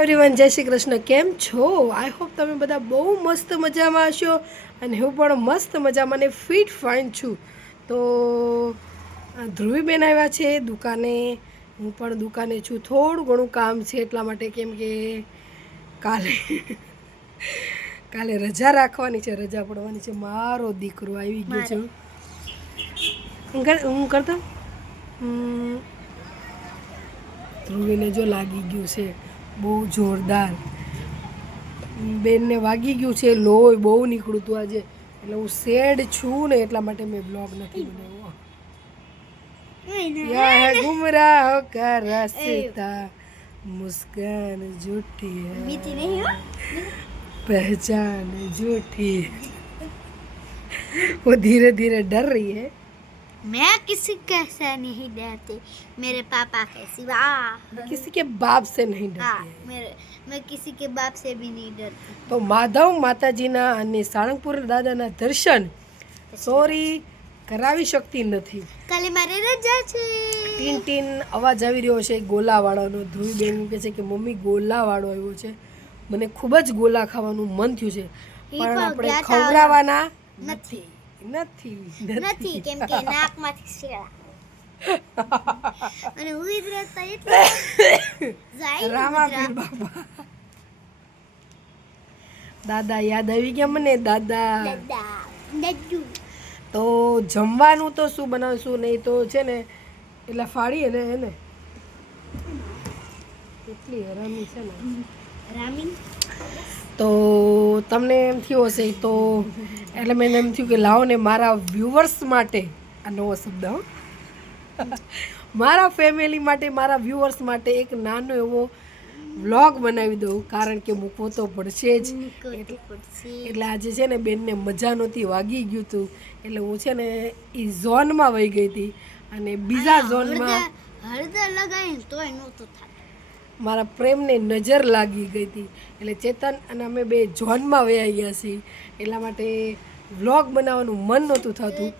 Everyone, જય શ્રી કૃષ્ણ. કેમ છો? આઈ હોપ તમે બધા બહુ મસ્ત મજામાં હશો અને હું પણ મસ્ત મજામાં ને ફિટ ફાઇન છું. તો ધ્રુવીબેન આવ્યા છે દુકાને, હું પણ દુકાને છું. થોડું ઘણું કામ છે એટલા માટે, કેમ કે કાલે રજા રાખવાની છે, રજા પડવાની છે. મારો દીકરો આવી ગયો છે. હું કરતો ધ્રુવીને જો લાગી ગયું છે બહુ જોરદાર. બેનને વાગી ગયું છે, લોહી બહુ નીકળ્યું હતું આજે, એટલે હું સેડ છું ને એટલા માટે મેં બ્લોગ નથી બનાવ્યો. યા હે ગુમરાહ કા રાસ્તા, મુસ્કાન झूठी है, पहचान झूठी. वो धीरे धीरे डर रही है. मैं किसी के से नहीं डरती, मेरे पापा के सिवा. किसी के बाप से नहीं डरती. मैं किसी के बाप से भी नहीं डरती. તો માધવ માતાજીના અને સાળંગપુર દાદાના દર્શન સોરી કરાવી શકતી નથી. કાલે મારે રજા છે. ટીન ટીન અવાજ આવી રહ્યો છે ગોલાવાળાનો. ધ્રુવીબેન કહે છે કે મમ્મી ગોલાવાળો આવ્યો છે. મને ખૂબ જ ગોલા ખાવાનું મન થયું છે, પણ આપણે ખવડાવવાના નથી. કેમ કે નાકમાંથી શેળા અને ઉઈદ રહેતા એટલે રામાપીર બાબા. દાદા યાદ આવી ગયા મને. દાદા તો જમવાનું તો શું બનાવશું, નહીં તો છે ને એટલે ફાડીએ ને એને કેટલી હરામી છે ને રામી. તો તમને એમ થયું હશે તો એટલે મેં એમ થયું કે લાવો ને મારા વ્યુઅર્સ માટે, આ નવો શબ્દ, મારા ફેમિલી માટે, મારા વ્યુઅર્સ માટે એક નાનો એવો વ્લોગ બનાવી દઉં, કારણ કે મૂકવો તો પડશે જ. એટલે આજે છે ને બેનને મજા નહોતી, વાગી ગયું હતું, એટલે હું છે ને એ ઝોનમાં વહી ગઈ હતી અને બીજા ઝોનમાં હળદર લગાવીને તોય નહોતું થતું. મારા પ્રેમને નજર લાગી ગઈ હતી, એટલે ચેતન અને અમે બે ઝોનમાં વયા ગયા છીએ, એટલા માટે વ્લોગ બનાવવાનું મન નહોતું થતું.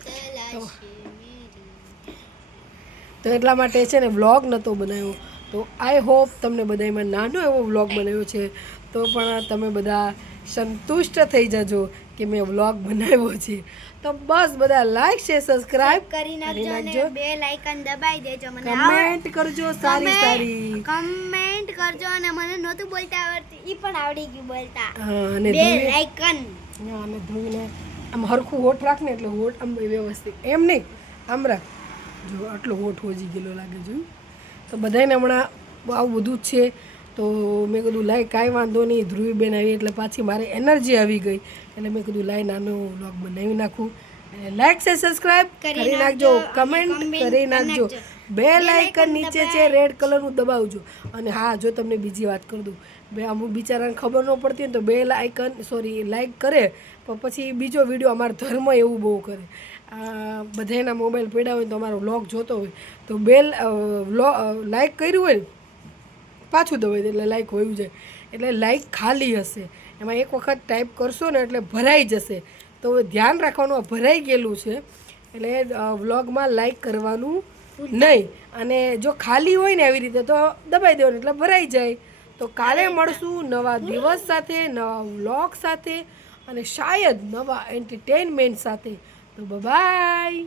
તો એટલા માટે છે ને વ્લોગ નહોતો બનાવ્યો. તો આઈ હોપ તમને બધામાં નાનો એવો વ્લોગ બનાવ્યો છે, તો પણ તમે બધા સંતુષ્ટ થઈ જજો કે મેં વ્લોગ બનાવ્યો છે. તો બસ બધા લાઈક શેર સબસ્ક્રાઇબ કરી નાખજો, બેલ આઇકન દબાઈ દેજો, મને કમેન્ટ કરજો સારી કમેન્ટ કરજો. અને મને નહોતું બોલતા આવડતું, ઈ પણ આવડી ગયું બોલતા. અને બેલ આઇકન. અને ધ્રુવીને આમ હરખું હોઠ રાખ ને, એટલે હોઠ આમ વ્યવસ્થિત, એમ નહીં આમ રાખ. જો આટલો હોઠ હોજી ગયેલો લાગે. જોયું તો બધાને હમણાં આવું બધું જ છે. તો મેં કીધું લાઈ કાંઈ વાંધો નહીં, ધ્રુવીબેન આવી એટલે પાછી મારે એનર્જી આવી ગઈ, એટલે મેં કીધું લાઈ નાનો વ્લોગ બનાવી નાખું. અને લાઈક છે, સબસ્ક્રાઇબ કરી નાખજો, કમેન્ટ કરી નાખજો, બેલ આઇકન નીચે છે રેડ કલરનું દબાવજો. અને હા, જો તમને બીજી વાત કરી દઉં, બે અમુક બિચારાને ખબર ન પડતી હોય તો બેલ આઇકન લાઈક કરે, પણ પછી બીજો વિડીયો અમારા ધર્મ એવું બહુ કરે. બધાના મોબાઈલ પડ્યા હોય તો અમારો વ્લોગ જોતો હોય તો બેલ લાઈક કર્યું હોય પાછું દબાવી દે, એટલે લાઈક હોયું જાય. એટલે લાઈક ખાલી હશે, એમાં એક વખત ટાઈપ કરશો ને એટલે ભરાઈ જશે. તો ધ્યાન રાખવાનું, ભરાઈ ગયેલું છે એટલે વ્લોગમાં લાઈક કરવાનું નહીં. અને જો ખાલી હોય ને આવી રીતે તો દબાઈ દેવાનું, એટલે ભરાઈ જાય. તો કાલે મળશું નવા દિવસ સાથે, નવા વ્લોગ સાથે અને શાયદ નવા એન્ટરટેનમેન્ટ સાથે. તો બાય.